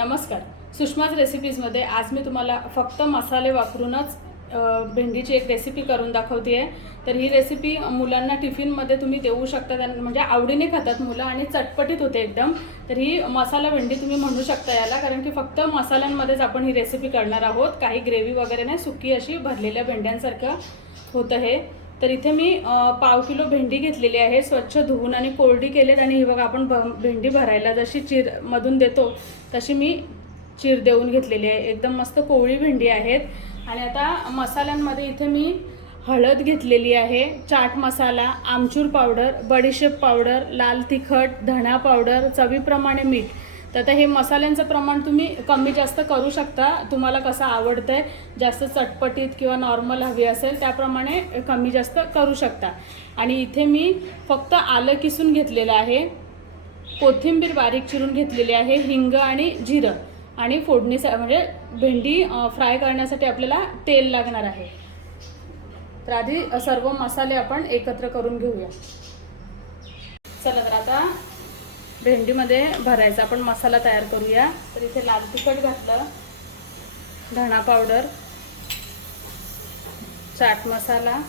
नमस्कार. सुषमाज रेसिपीजमध्ये आज मी तुम्हाला फक्त मसाले वापरूनच भेंडीची एक रेसिपी करून दाखवते आहे तर ही रेसिपी मुलांना टिफिनमध्ये तुम्ही देऊ शकता. त्यांना म्हणजे आवडीने खातात मुलं आणि चटपटीत होते एकदम. तर ही मसाला भेंडी तुम्ही म्हणू शकता याला कारण की फक्त मसाल्यांमध्येच आपण ही रेसिपी करणार आहोत. काही ग्रेव्ही वगैरे नाही सुकी अशी भरलेल्या भेंड्यांसारखं होतं हे. तर इथे मी पाव किलो भेंडी घेतलेली आहे स्वच्छ धुवून आणि कोरडी केलेत आणि ही बघा आपण भ भेंडी भरायला जशी चीर मधून देतो तशी मी चीर देऊन घेतलेली आहे. एकदम मस्त कोवळी भेंडी आहेत. आणि आता मसाल्यांमध्ये इथे मी हळद घेतलेली आहे चाट मसाला आमचूर पावडर बडीशेप पावडर लाल तिखट धणा पावडर चवीप्रमाणे मीठ. तर आता हे मसाल्यांचं प्रमाण तुम्ही कमी जास्त करू शकता. तुम्हाला कसं आवडतं आहे जास्त चटपटीत किंवा नॉर्मल हवी असेल त्याप्रमाणे कमी जास्त करू शकता. आणि इथे मी फक्त आलं किसून घेतलेलं आहे. कोथिंबीर बारीक चिरून घेतलेली आहे हिंग आणि जिरं. आणि फोडणीसा म्हणजे भेंडी फ्राय करण्यासाठी आपल्याला तेल लागणार आहे. तर आधी सर्व मसाले आपण एकत्र करून घेऊया. चला तर आता भेंडीमध्ये भरायचा. आपण मसाला तयार करूया. तर इथे लाल तिखट घातलं. धणा पावडर. चाट मसाला.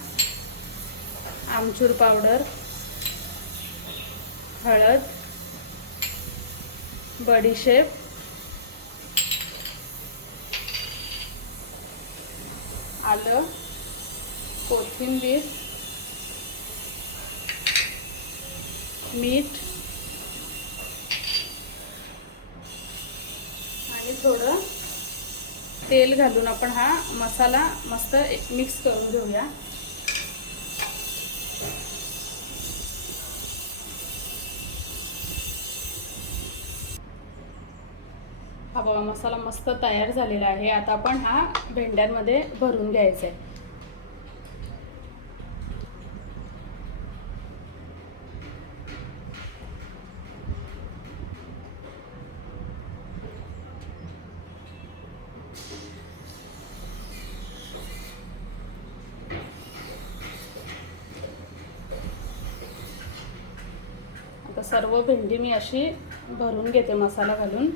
आमचूर पावडर. हळद. बडीशेप आलं. कोथिंबीर. मीठ आणि थोडं तेल घालून आपण हा मसाला मस्त मिक्स करून घेऊया. हा बघा मसाला मस्त तयार झालेला आहे. आता आपण हा भेंड्यांमध्ये भरून घ्यायचा आहे. सर्व भेंडी मी अशी भरून घेते मसाला घालून.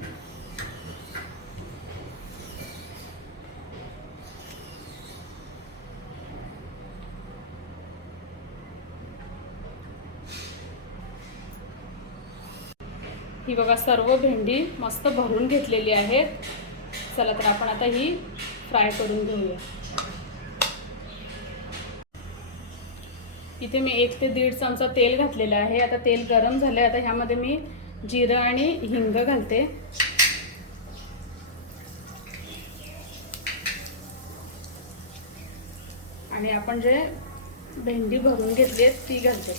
ही बघा सर्व भेंडी मस्त भरून घेतलेली आहेत चला तर आपण आता ही फ्राय करून घेऊया. इथे मी एक ते दीड चमचा तेल घातलेलं आहे. आता तेल गरम झालं आता ह्यामध्ये मी जिरं आणि हिंग घालते. आणि आपण जे भेंडी भरून घेतली आहे ती घालते.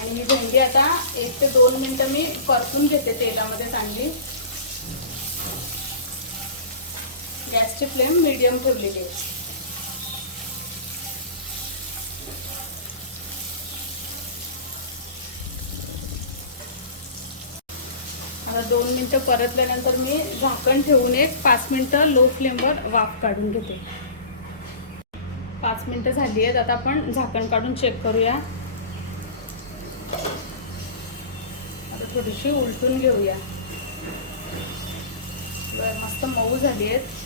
आणि ही भेंडी आता एक ते दोन मिनटं मी परतून घेते तेलामध्ये चांगली. गॅसची फ्लेम मीडियम ठेवलेली आहे. दोन मिनटं परतल्यानंतर मी झाकण ठेवून एक पाच मिनटं लो फ्लेमवर वाफ काढून घेते. पाच मिनटं झाली आहेत आता आपण झाकण काढून चेक करूया. आता थोडीशी उलटून घेऊया. मस्त मऊ झाली आहेत.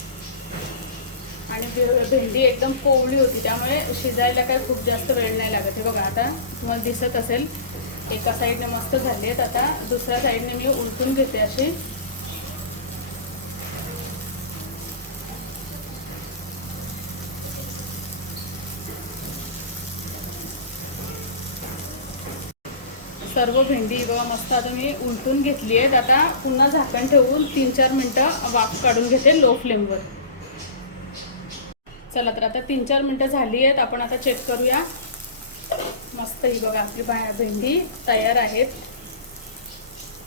आणि भेंडी एकदम कोवळी होती त्यामुळे शिजायला काय खूप जास्त वेळ नाही लागत. हे बघा आता तुम्हाला दिसत असेल एका साईडने मस्त झाली आहेत. आता दुसऱ्या साईडने मी उलटून घेते अशी सर्व भेंडी बघा मस्त आता मी उलटून घेतली आहेत. आता पुन्हा झाकण ठेवून तीन चार मिनटं वाफ काढून घेते लो फ्लेमवर चला तर आता तीन चार मिनटं झाली आहेत. आपण आता चेक करूया. मस्त ही बघा आपली बाया भेंडी तयार आहेत.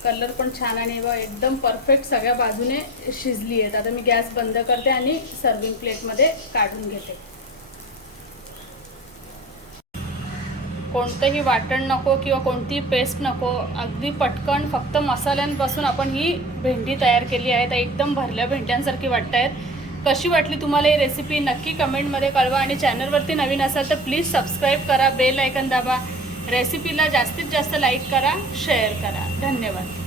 कलर पण छान आणि बघा एकदम परफेक्ट सगळ्या बाजूने शिजली आहेत. आता मी गॅस बंद करते आणि सर्विंग प्लेटमध्ये काढून घेते. कोणतंही वाटण नको किंवा कोणतीही पेस्ट नको अगदी पटकन फक्त मसाल्यांपासून आपण ही भेंडी तयार केली आहे. तर एकदम भरल्या भेंड्यांसारखी वाटत आहेत. कशी वाटली तुम्हाला ही रेसिपी नक्की कमेंटमध्ये कळवा आणि चॅनलवरती नवीन असाल तर प्लीज सबस्क्राईब करा बेल ऐकन दाबा. रेसिपीला जास्तीत जास्त लाईक करा शेअर करा. धन्यवाद.